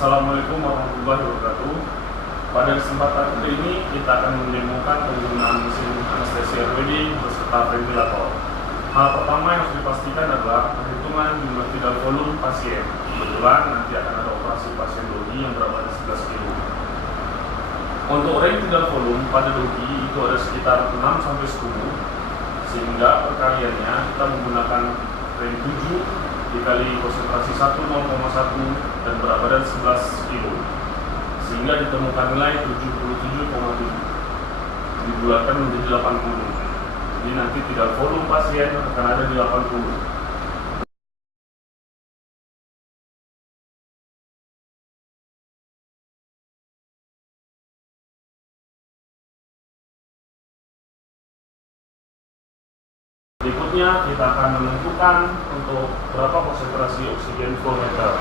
Assalamualaikum warahmatullahi wabarakatuh. Pada kesempatan kali ini kita akan mendemokan penggunaan mesin anestesi RWD beserta ventilator. Hal pertama yang harus dipastikan adalah perhitungan jumlah tidal volume pasien. Kebetulan nanti akan ada operasi pasien dogi yang berat 11 kg. Untuk range tidal volume pada dogi itu ada sekitar 6-10, sehingga perkaliannya kita menggunakan range 7 dikali konsentrasi 1 0,1 dan berat badan 11 kg, sehingga ditemukan nilai 77,7 dibulatkan menjadi 80. Jadi nanti tidal volume pasien akan ada di 80. Berikutnya kita akan menentukan untuk berapa konsentrasi oksigen per meter.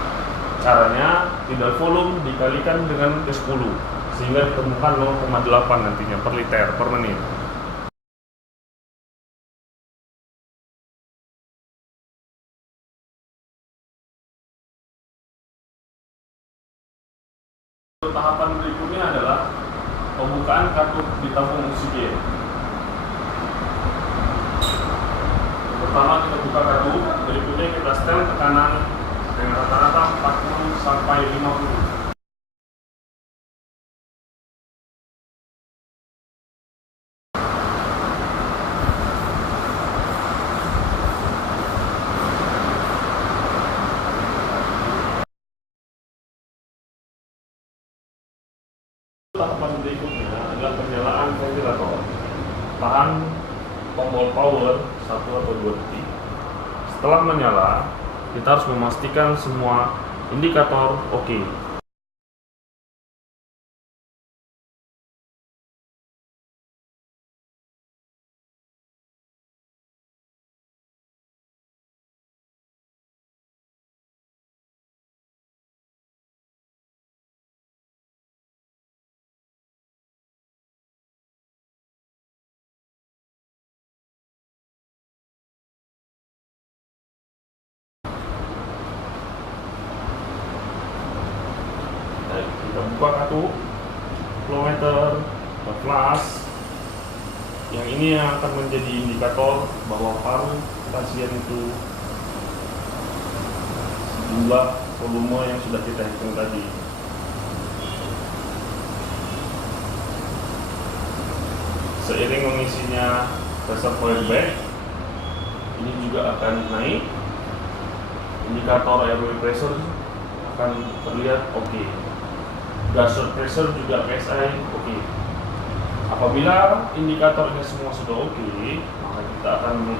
Caranya tidal volume dikalikan dengan ke-10 sehingga ditemukan 0,8 nantinya per liter per menit. Tahapan berikutnya adalah pembukaan katup di tabung oksigen. Pertama kita buka katup, berikutnya kita setel tekanan dengan rata-rata 40 sampai 50. Tahapan berikutnya adalah penyalaan ventilator. Tahan tombol power 1 atau 2 detik. Setelah menyala, kita harus memastikan semua indikator oke. Kita buka katup, flow meter, flash. Yang ini yang akan menjadi indikator bahwa paru pasien itu sejumlah volume yang sudah kita hitung tadi. Seiring mengisinya reservoir bag, ini juga akan naik. Indikator airway pressure akan terlihat oke. Gaseous pressure juga PSI oke. Apabila indikatornya semua sudah oke, maka kita akan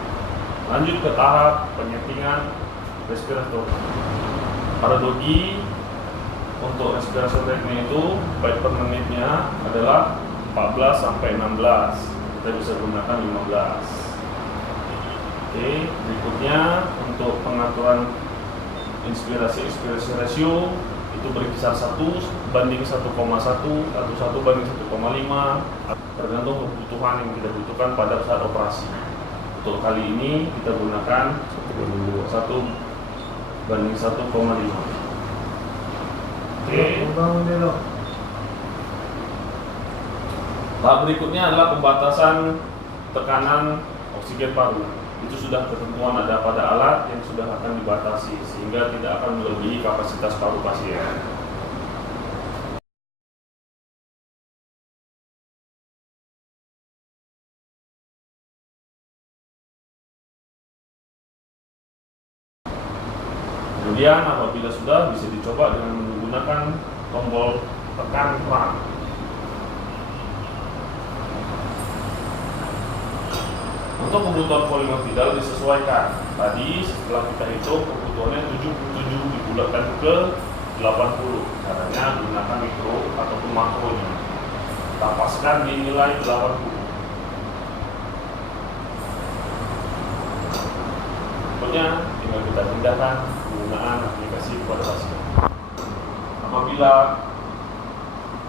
lanjut ke tahap penyetingan respirator. Pada dogi, untuk respirator rate-nya itu bite per menitnya adalah 14 sampai 16. Kita bisa gunakan 15. Oke, berikutnya untuk pengaturan inspirasi-ekspirasi rasio itu berkisar 1 banding 1,1 atau 1 banding 1,5 tergantung kebutuhan yang kita butuhkan pada saat operasi. Untuk kali ini kita gunakan 1 banding 1,5. Oke. Tahap berikutnya adalah pembatasan tekanan oksigen paru. Itu sudah ketentuan ada pada alat yang sudah akan dibatasi sehingga tidak akan melebihi kapasitas paru pasien. Kemudian apabila sudah, bisa dicoba dengan menggunakan tombol tekan peran. Untuk kebutuhan volume tidal disesuaikan. Tadi setelah kita hitung kebutuhannya 77 dibulatkan ke 80. Caranya gunakan mikro ataupun makronya. Tapaskan di nilai 80. Pokoknya tinggal kita pindahkan penggunaan aplikasi kepada pasien. Apabila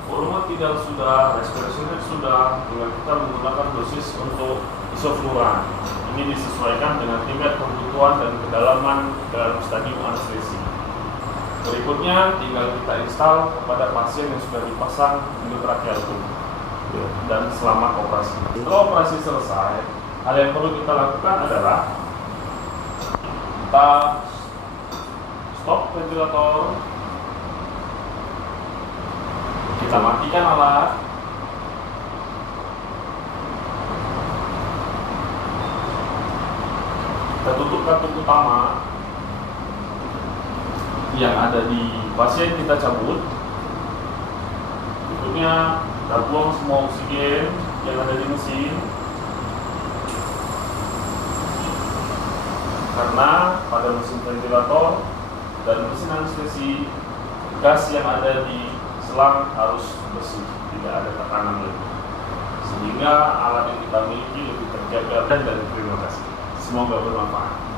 volume tidal sudah, respirasi rate sudah, tinggal kita menggunakan dosis untuk isofluran. Ini disesuaikan dengan tingkat kebutuhan dan kedalaman dalam stadium anestesi. Berikutnya tinggal kita install kepada pasien yang sudah dipasang endotracheal tube dan selamat operasi. Setelah operasi selesai, hal yang perlu kita lakukan adalah kita stop ventilator, kita matikan alat, kita tutup kartu utama yang ada di pasien, kita cabut. Berikutnya kita buang semua oksigen yang ada di mesin, karena pada mesin ventilator dan mesin anestesi gas yang ada di selang harus bersih, tidak ada tekanan lebih, sehingga alat yang kita miliki lebih terjaga. Dan terima kasih, semoga bermanfaat.